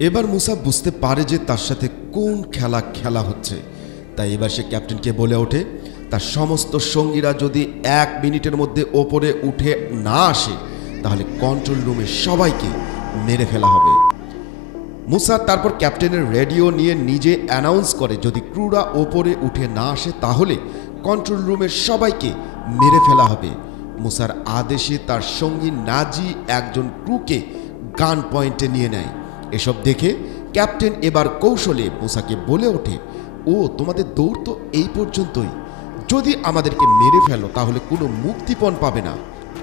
এবার মুসা বুঝতে পারে যে তার সাথে কোন খেলা খেলা হচ্ছে। তাই এবার সে ক্যাপ্টেনকে বলে ওঠে তার সমস্ত সঙ্গীরা যদি 1 মিনিটের মধ্যে ওপরে উঠে না আসে তাহলে কন্ট্রোল রুমে সবাইকে মেরে ফেলা হবে। মুসা তারপর ক্যাপ্টেনের রেডিও নিয়ে নিজে অ্যানাউন্স করে যদি ক্রুরা ওপরে উঠে না আসে তাহলে কন্ট্রোল রুমের সবাইকে মেরে ফেলা হবে। মুসার আদেশে তার সঙ্গী নাজি একজন ক্রুকে গান পয়েন্টে নিয়ে নেয়। এসব দেখে ক্যাপ্টেন এবার কৌশলে মুসাকে বলে ওঠে, ও তোমাদের দৌড় তো এই পর্যন্তই, যদি আমাদেরকে মেরে ফেলো তাহলে কোনো মুক্তিপণ পাবে না,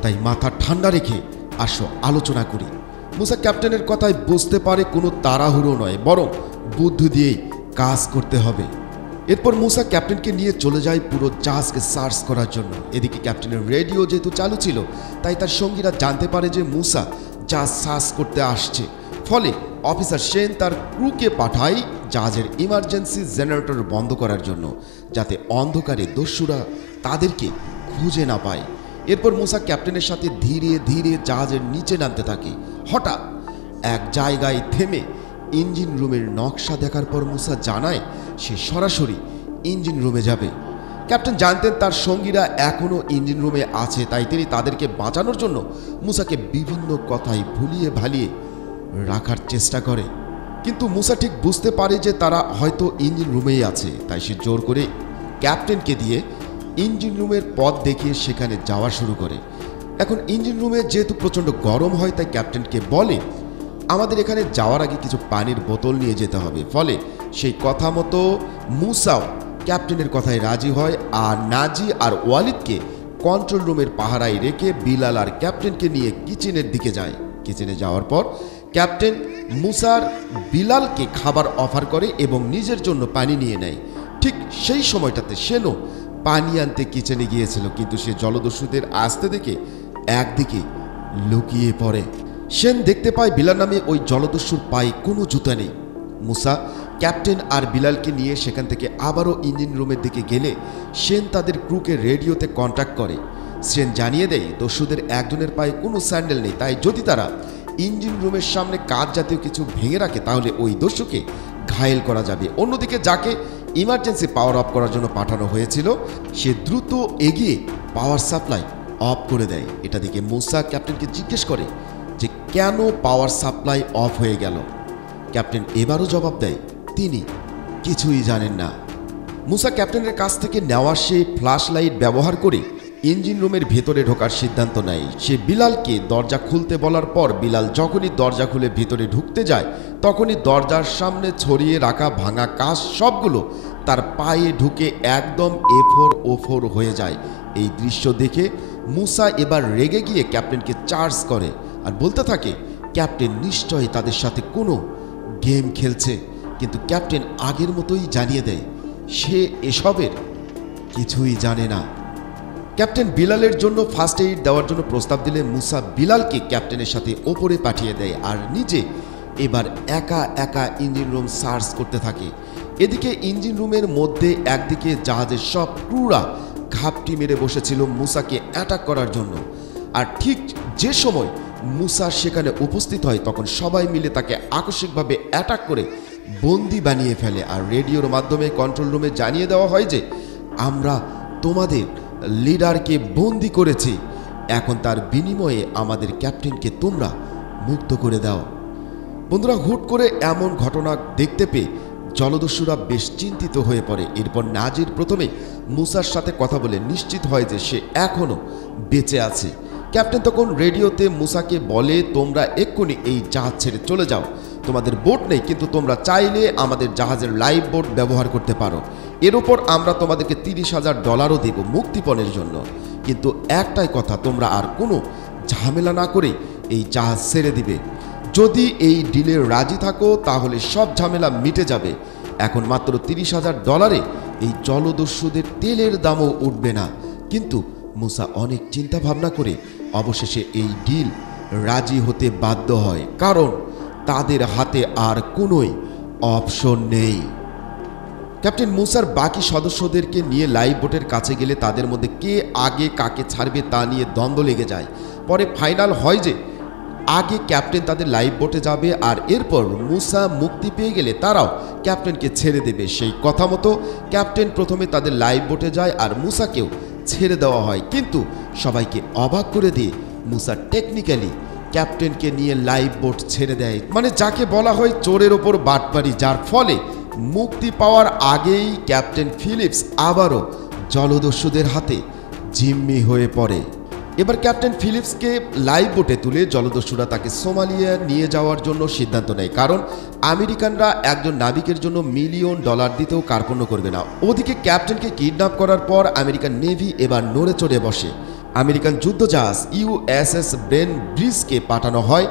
তাই মাথা ঠান্ডা রেখে আসো আলোচনা করি। মুসা ক্যাপ্টেনের কথায় বুঝতে পারে কোনো তাড়াহুড়ো নয়, বরং বুদ্ধি দিয়েই কাজ করতে হবে। এরপর মুসা ক্যাপ্টেনকে নিয়ে চলে যায় পুরো জাহাজকে সার্চ করার জন্য। এদিকে ক্যাপ্টেনের রেডিও যেহেতু চালু ছিল তাই তার সঙ্গীরা জানতে পারে যে মুসা জাহাজ সার্চ করতে আসছে। ফলে অফিসার সেন তার ক্রুকে পাঠায় জাহাজের ইমার্জেন্সি জেনারেটর বন্ধ করার জন্য, যাতে অন্ধকারে দস্যুরা তাদেরকে খুঁজে না পায়। এরপর মুসা ক্যাপ্টেনের সাথে ধীরে ধীরে জাহাজের নিচে নামতে থাকে। হঠাৎ এক জায়গায় থেমে ইঞ্জিন রুমের নকশা দেখার পর মুসা জানায় সে সরাসরি ইঞ্জিন রুমে যাবে। ক্যাপ্টেন জানতেন তার সঙ্গীরা এখনও ইঞ্জিন রুমে আছে, তাই তিনি তাদেরকে বাঁচানোর জন্য মুসাকে বিভিন্ন কথায় ভুলিয়ে ভালিয়ে রাখার চেষ্টা করে। কিন্তু মুসা ঠিক বুঝতে পারে যে তারা হয়তো ইঞ্জিন রুমেই আছে, তাই সে জোর করে ক্যাপ্টেনকে দিয়ে ইঞ্জিন রুমের পথ দেখিয়ে সেখানে যাওয়া শুরু করে। এখন ইঞ্জিন রুমে যেহেতু প্রচণ্ড গরম হয় তাই ক্যাপ্টেনকে বলে আমাদের এখানে যাওয়ার আগে কিছু পানির বোতল নিয়ে যেতে হবে। ফলে সেই কথা মতো মুসাও ক্যাপ্টেনের কথায় রাজি হয় আর নাজি আর ওয়ালিদকে কন্ট্রোল রুমের পাহারায় রেখে বিলাল আর ক্যাপ্টেনকে নিয়ে কিচেনের দিকে যায়। কিচেনে যাওয়ার পর ক্যাপ্টেন মুসার বিলালকে খাবার অফার করে এবং নিজের জন্য পানি নিয়ে নেয়। ঠিক সেই সময়টাতে সেনও পানি আনতে কিচেনে গিয়েছিল, কিন্তু সে জলদস্যুদের আসতে দেখে একদিকে লুকিয়ে পড়ে। সেন দেখতে পায় বিলাল নামে ওই জলদস্যুর পায়ে কোনো জুতা নেই। মুসা ক্যাপ্টেন আর বিলালকে নিয়ে সেখান থেকে আবারও ইঞ্জিন রুমের দিকে গেলে সেন তাদের ক্রুকে রেডিওতে কন্ট্যাক্ট করে। সেন জানিয়ে দেয় দস্যুদের একজনের পায়ে কোনো স্যান্ডেল নেই, তাই যদি তারা ইঞ্জিন রুমের সামনে কাঠ জাতীয় কিছু ভেঙে রাখে তাহলে ওই দস্যুকে ঘায়েল করা যাবে। অন্যদিকে যাকে ইমার্জেন্সি পাওয়ার অফ করার জন্য পাঠানো হয়েছিল সে দ্রুত এগিয়ে পাওয়ার সাপ্লাই অফ করে দেয়। এটা দেখে মুসা ক্যাপ্টেনকে জিজ্ঞেস করে যে কেন পাওয়ার সাপ্লাই অফ হয়ে গেল। ক্যাপ্টেন এবারও জবাব দেয় তিনি কিছুই জানেন না। মুসা ক্যাপ্টেনের কাছ থেকে নেওয়া সে ফ্ল্যাশ লাইট ব্যবহার করে ইঞ্জিন রুমের ভেতরে ঢোকার সিদ্ধান্ত নেয়। সে বিলালকে দরজা খুলতে বলার পর বিলাল যখনই দরজা খুলে ভিতরে ঢুকতে যায় তখনই দরজার সামনে ছড়িয়ে রাখা ভাঙা কাঁচ সবগুলো তার পায়ে ঢুকে একদম এফোর ওফোর হয়ে যায়। এই দৃশ্য দেখে মুসা এবার রেগে গিয়ে ক্যাপ্টেনকে চার্জ করে আর বলতে থাকে ক্যাপ্টেন নিশ্চয়ই তাদের সাথে কোনো গেম খেলছে। কিন্তু ক্যাপ্টেন আগের মতোই জানিয়ে দেয় সে এসবের কিছুই জানে না। ক্যাপ্টেন বিলালের জন্য ফার্স্ট এইড দেওয়ার জন্য প্রস্তাব দিলে মুসা বিলালকে ক্যাপ্টেনের সাথে ওপরে পাঠিয়ে দেয় আর নিজে এবার একা একা ইঞ্জিন রুম সার্চ করতে থাকে। এদিকে ইঞ্জিন রুমের মধ্যে একদিকে জাহাজের সব ক্রুরা ঘাপটি মেরে বসেছিল মুসাকে অ্যাটাক করার জন্য। আর ঠিক যে সময় মুসা সেখানে উপস্থিত হয় তখন সবাই মিলে তাকে আকস্মিকভাবে অ্যাটাক করে বন্দি বানিয়ে ফেলে আর রেডিওর মাধ্যমে কন্ট্রোল রুমে জানিয়ে দেওয়া হয় যে আমরা তোমাদের লিডারকে বন্দি করেছি, এখন তার বিনিময়ে আমাদের ক্যাপ্টেনকে তোমরা মুক্ত করে দাও। বন্ধুরা, হুট করে এমন ঘটনা দেখতে পেয়ে জলদস্যুরা বেশ চিন্তিত হয়ে পড়ে। এরপর নাজির প্রথমে মুসার সাথে কথা বলে নিশ্চিত হয় যে সে এখনও বেঁচে আছে। ক্যাপ্টেন তখন রেডিওতে মুসাকে বলে তোমরা এক্ষুনি এই জাহাজ ছেড়ে চলে যাও, তোমাদের বোট নেই কিন্তু তোমরা চাইলে আমাদের জাহাজের লাইভ বোট ব্যবহার করতে পারো, এর ওপর আমরা তোমাদেরকে $30,000 দেব মুক্তিপণের জন্য। কিন্তু একটাই কথা, তোমরা আর কোনো ঝামেলা না করে এই জাহাজ ছেড়ে দিবে। যদি এই ডিলে রাজি থাকো তাহলে সব ঝামেলা মিটে যাবে। এখন মাত্র $30,000 এই জলদস্যুদের তেলের দামও উঠবে না। কিন্তু মুসা অনেক চিন্তা ভাবনা করে অবশেষে এই ডিল রাজি হতে বাধ্য হয়, কারণ তাদের হাতে আর কোনোই অপশন নেই। ক্যাপ্টেন মুসার বাকি সদস্যদেরকে নিয়ে লাইভ বোটের কাছে গেলে তাদের মধ্যে কে আগে কাকে ছাড়বে তা নিয়ে দ্বন্দ্ব লেগে যায়। পরে ফাইনাল হয় যে আগে ক্যাপ্টেন তাদের লাইফ বোটে যাবে আর এরপর মুসা মুক্তি পেয়ে গেলে তারাও ক্যাপ্টেনকে ছেড়ে দেবে। সেই কথা মতো ক্যাপ্টেন প্রথমে তাদের লাইফ বোটে যায় আর মুসাকেও ছেড়ে দেওয়া হয়, কিন্তু সবাইকে অবাক করে দিয়ে মুসা টেকনিক্যালি ক্যাপ্টেনকে নিয়ে লাইফ বোট ছেড়ে দেয়, মানে যাকে বলা হয় চোরের ওপর বাটপারি, যার ফলে মুক্তি পাওয়ার আগেই ক্যাপ্টেন ফিলিপস আবারও জলদস্যুদের হাতে জিম্মি হয়ে পড়ে। এবার ক্যাপ্টেন ফিলিপসকে লাইফ বোটে তুলে জলদস্যুরা তাকে সোমালিয়া নিয়ে যাওয়ার জন্য সিদ্ধান্ত নেয়, কারণ আমেরিকানরা একজন নাবিকের জন্য $1 মিলিয়ন দিতেও কার্পণ্য করবে না। ওদিকে ক্যাপ্টেনকে কিডন্যাপ করার পর আমেরিকান নেভি এবার নড়ে চড়ে বসে। আমেরিকান যুদ্ধজাহাজ USS ব্রেন ব্রিজকে পাঠানো হয়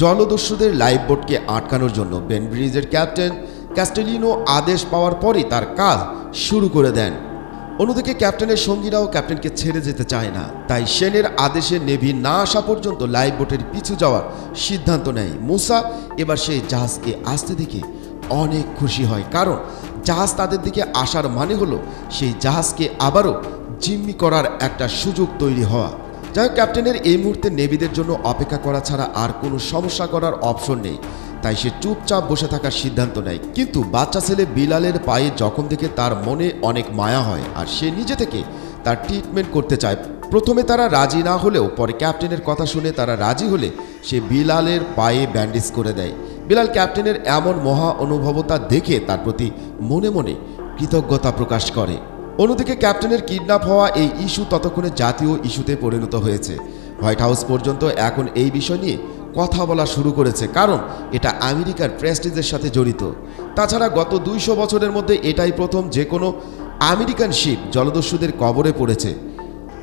জলদস্যুদের লাইফ বোটকে আটকানোর জন্য। ব্রেন ব্রিজের ক্যাপ্টেন ক্যাস্টেলিনো আদেশ পাওয়ার পরই তার কাজ শুরু করে দেন। অন্যদিকে ক্যাপ্টেনের সঙ্গীরাও ক্যাপ্টেনকে ছেড়ে যেতে চায় না, তাই সেনের আদেশে নেভি না আসা পর্যন্ত লাইফ বোটের পিছু যাওয়ার সিদ্ধান্ত নেয়। মুসা এবার সেই জাহাজকে আসতে দেখে অনেক খুশি হয়, কারণ জাহাজ তাদের দিকে আসার মানে হলো সেই জাহাজকে আবারও জিম্মি করার একটা সুযোগ তৈরি হওয়া। যাই হোক, ক্যাপ্টেনের এই মুহূর্তে নেভিদের জন্য অপেক্ষা করা ছাড়া আর কোনো সমস্যা করার অপশন নেই, তাই সে চুপচাপ বসে থাকার সিদ্ধান্ত নেয়। কিন্তু বাচ্চা ছেলে বিলালের পায়ে জখম দেখে তার মনে অনেক মায়া হয় আর সে নিজে থেকে তার ট্রিটমেন্ট করতে চায়। প্রথমে তারা রাজি না হলেও পরে ক্যাপ্টেনের কথা শুনে তারা রাজি হলে সে বিলালের পায়ে ব্যান্ডেজ করে দেয়। বিলাল ক্যাপ্টেনের এমন মহা অনুভবতা দেখে তার প্রতি মনে মনে কৃতজ্ঞতা প্রকাশ করে। অন্যদিকে ক্যাপ্টেনের কিডন্যাপ হওয়া এই ইস্যু ততক্ষণে জাতীয় ইস্যুতে পরিণত হয়েছে। হোয়াইট হাউস পর্যন্ত এখন এই বিষয় নিয়ে কথা বলা শুরু করেছে, কারণ এটা আমেরিকার প্রেস্টিজের সাথে জড়িত। তাছাড়া গত 200 বছরের মধ্যে এটাই প্রথম যে কোনো আমেরিকান শিপ জলদস্যুদের কবরে পড়েছে।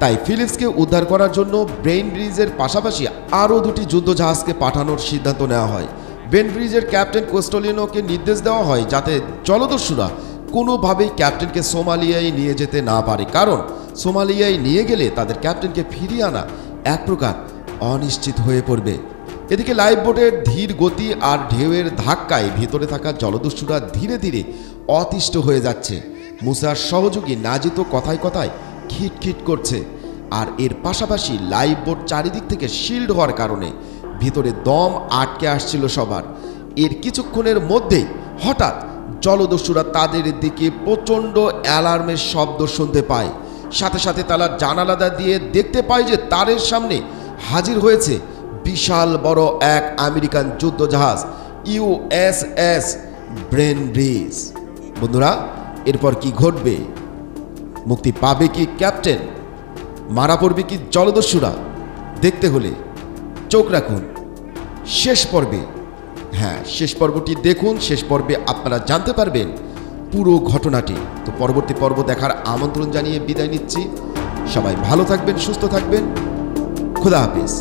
তাই ফিলিপসকে উদ্ধার করার জন্য ব্রেন ব্রিজের পাশাপাশি আরও 2টি যুদ্ধজাহাজকে পাঠানোর সিদ্ধান্ত নেওয়া হয়। ব্রেন ব্রিজের ক্যাপ্টেন কোস্টোলিনোকে নির্দেশ দেওয়া হয় যাতে জলদস্যুরা কোনোভাবেই ক্যাপ্টেনকে সোমালিয়ায় নিয়ে যেতে না পারে, কারণ সোমালিয়ায় নিয়ে গেলে তাদের ক্যাপ্টেনকে ফিরিয়ে আনা এক প্রকার অনিশ্চিত হয়ে পড়বে। এদিকে লাইফ বোটের ধীর গতি আর ঢেউয়ের ধাক্কায় ভিতরে থাকা জলদস্যুরা ধীরে ধীরে অতিষ্ঠ হয়ে যাচ্ছে। মুসার সহযোগী নাজিত কথায় কথায় খিটখিট করছে, আর এর পাশাপাশি লাইফ বোট চারিদিক থেকে শিল্ড হওয়ার কারণে ভিতরে দম আটকে আসছিল সবার। এর কিছুক্ষণের মধ্যেই হঠাৎ জলদস্যুরা তাদের দিকে প্রচণ্ড অ্যালার্মের শব্দ শুনতে পায়। সাথে সাথে তারা জানালা দিয়ে দেখতে পায় যে তারের সামনে হাজির হয়েছে বিশাল বড় এক আমেরিকান যুদ্ধজাহাজ USS ব্রেন ব্রিজ। বন্ধুরা, এরপর কি ঘটবে? মুক্তি পাবে কি ক্যাপ্টেন? মারা পড়বে কি জলদস্যুরা? দেখতে হলে চোখ রাখুন শেষ পর্বে। হ্যাঁ, শেষ পর্বটি দেখুন। শেষ পর্বে আপনারা জানতে পারবেন পুরো ঘটনাটি। তো পরবর্তী পর্ব দেখার আমন্ত্রণ জানিয়ে বিদায় নিচ্ছি। সবাই ভালো থাকবেন, সুস্থ থাকবেন। খোদা হাফেজ।